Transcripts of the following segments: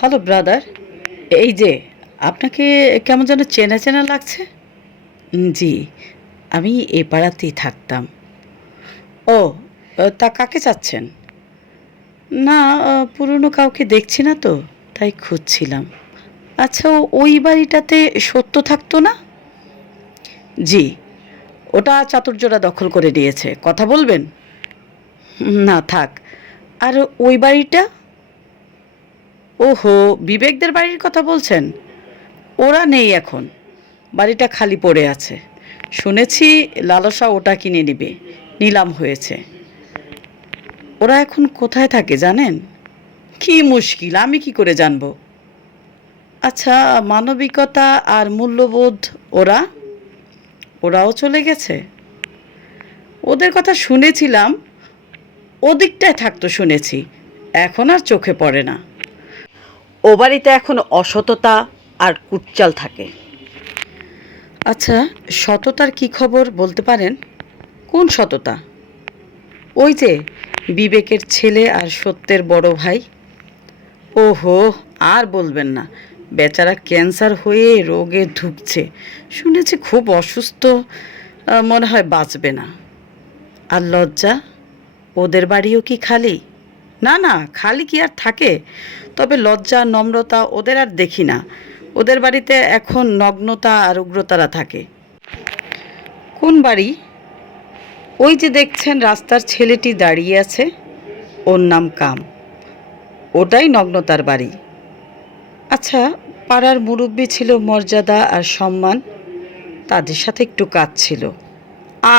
Hello brother, এই যে আপনাকে কেমন যেন চেনা চেনা লাগছে। জি, আমি এ পাড়াতেই থাকতাম। ও, তা কাকে চাচ্ছেন? না, পুরনো কাউকে দেখছি না তো, তাই খুঁজছিলাম। আচ্ছা, ওই বাড়িটাতে সত্য থাকতো না? জি, ওটা চাতুর্যরা দখল করে নিয়েছে। কথা বলবেন? না থাক। আর ওই বাড়িটা? ওহো, বিবেকদের বাড়ির কথা বলছেন? ওরা নেই এখন, বাড়িটা খালি পড়ে আছে। শুনেছি লালসা ওটা কিনে নেবে, নিলাম হয়েছে। ওরা এখন কোথায় থাকে জানেন? কি মুশকিল, আমি কি করে জানবো? আচ্ছা, মানবিকতা আর মূল্যবোধ? ওরা ওরাও চলে গেছে। ওদের কথা শুনেছিলাম, ওদিকটায় থাকতো শুনেছি, এখন আর চোখে পড়ে না। ও বাড়িতে এখন অসততা আর কুটচাল থাকে। আচ্ছা, সততার কি খবর বলতে পারেন? কোন সততা? ওই যে বিবেকের ছেলে আর সত্যের বড় ভাই। ওহো, আর বলবেন না, বেচারা ক্যান্সার হয়ে রোগে ধুঁকছে। শুনেছি খুব অসুস্থ, মনে হয় বাঁচবে না। আর লজ্জা, ওদের বাড়িও কি খালি? না না, খালি কি আর থাকে? তবে লজ্জা নম্রতা ওদের আর দেখি না। ওদের বাড়িতে এখন নগ্নতা আর উগ্রতারা থাকে। কোন বাড়ি? ওই যে দেখছেন রাস্তার ছেলেটি দাঁড়িয়ে আছে, ওর নাম কাম। ওটাই নগ্নতার বাড়ি। আচ্ছা, পাড়ার মুরব্বি ছিল মর্যাদা আর সম্মান, তাদের সাথে একটু কাজ ছিল।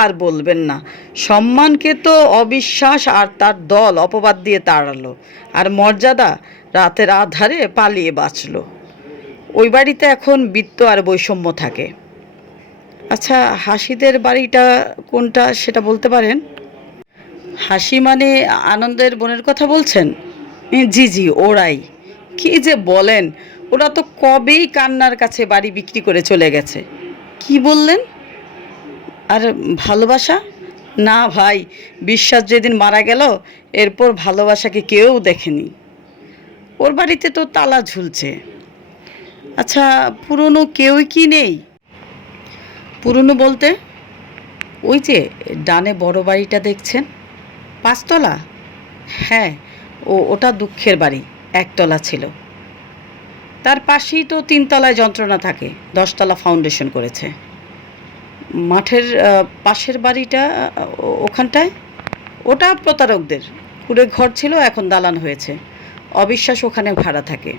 আর বলবেন না, সম্মানকে তো অবিশ্বাস আর তার দল অপবাদ দিয়ে তাড়ালো, আর মর্যাদা রাতের আধারে পালিয়ে বাঁচলো। ওই বাড়িতে এখন বৃত্ত আর বৈষম্য থাকে। আচ্ছা, হাসিদের বাড়িটা কোনটা সেটা বলতে পারেন? হাসি মানে আনন্দের বোনের কথা বলছেন? জি জি, ওরাই। কি যে বলেন, ওরা তো কবেই কান্নার কাছে বাড়ি বিক্রি করে চলে গেছে। কি বললেন? আর ভালোবাসা? না ভাই, বিশ্বাস যেদিন মারা গেল, এরপর ভালোবাসাকে কেউ দেখেনি। ওর বাড়িতে তো তালা ঝুলছে। আচ্ছা, পুরনো কেউই কি নেই? পুরনো বলতে ওই যে ডানে বড় বাড়িটা দেখছেন, পাঁচতলা? হ্যাঁ, ওটা দুঃখের বাড়ি, একতলা ছিল। তার পাশেই তো তিনতলায় যন্ত্রণা থাকে, 10তলা ফাউন্ডেশন করেছে। মাঠের পাশের বাড়িটা, ওখানটায়, ওটা প্রতারকদের কুড়ে ঘর ছিল, এখন দালান হয়েছে। অবিশ্বাস ওখানে ভাড়া থাকে।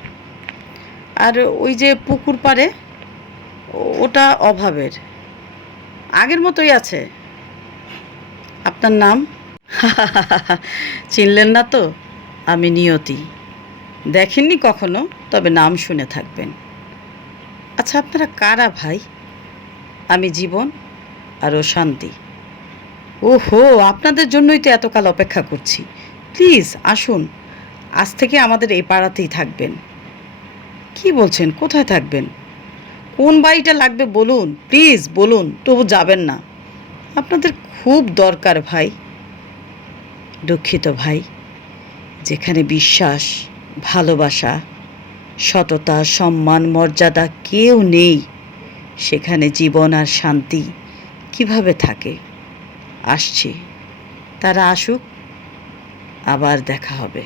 আর ওই যে পুকুর পাড়ে, ওটা অভাবের, আগের মতোই আছে। আপনার নাম? চিনলেন না তো? আমি নিয়তি। দেখেননি কখনো, তবে নাম শুনে থাকবেন। আচ্ছা, আপনারা কারা ভাই? আমি জীবন, আর ও শান্তি। ওহো, আপনাদের জন্যই তো এতকাল অপেক্ষা করছি। প্লিজ আসুন, আজ থেকে আমাদের এই পাড়াতেই থাকবেন। কি বলছেন, কোথায় থাকবেন? কোন বাড়িটা লাগবে বলুন, প্লিজ বলুন, তবু যাবেন না। আপনাদের খুব দরকার ভাই। দুঃখিত ভাই, যেখানে বিশ্বাস, ভালোবাসা, সততা, সম্মান, মর্যাদা কেউ নেই, সেখানে জীবন আর শান্তি কিভাবে থাকে? আসছি, তারা আসুক, আবার দেখা হবে।